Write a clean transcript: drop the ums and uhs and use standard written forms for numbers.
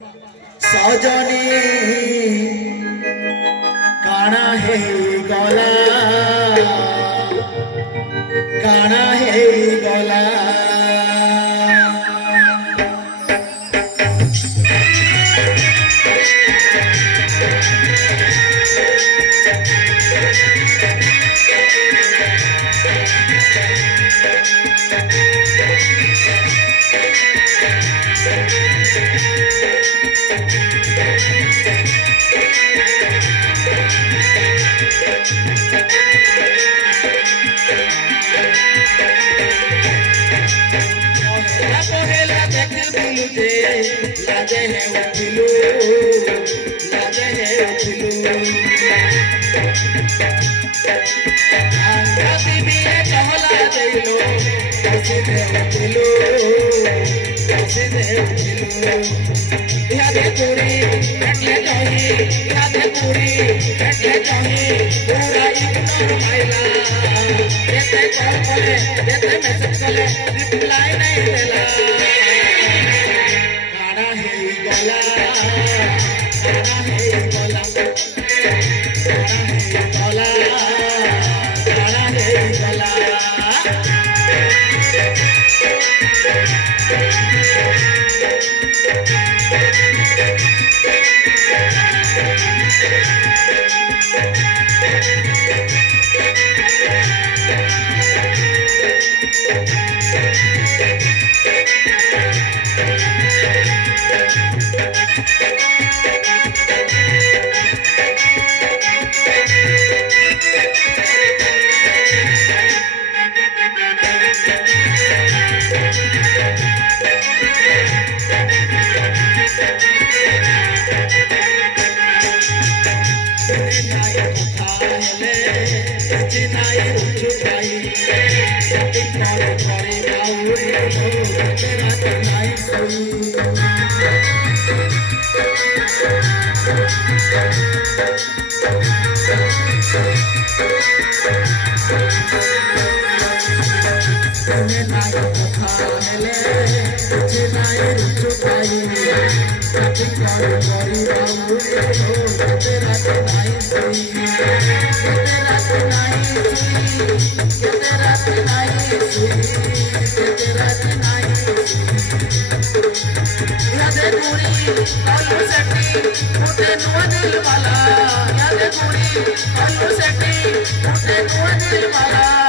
सजनी काना है गला काना है गला लाजे है उठिलू लाजे है उठिलू आंधी भी चहला देलो कैसे दे उठिलू कैसे दे उठिलू यादे पूरी कटले जाही यादे पूरी कटले जाही पूरा इग्नोर माइला देते कॉल करे देते मैसेज करे रिप्लाई नहीं देला दिल वाला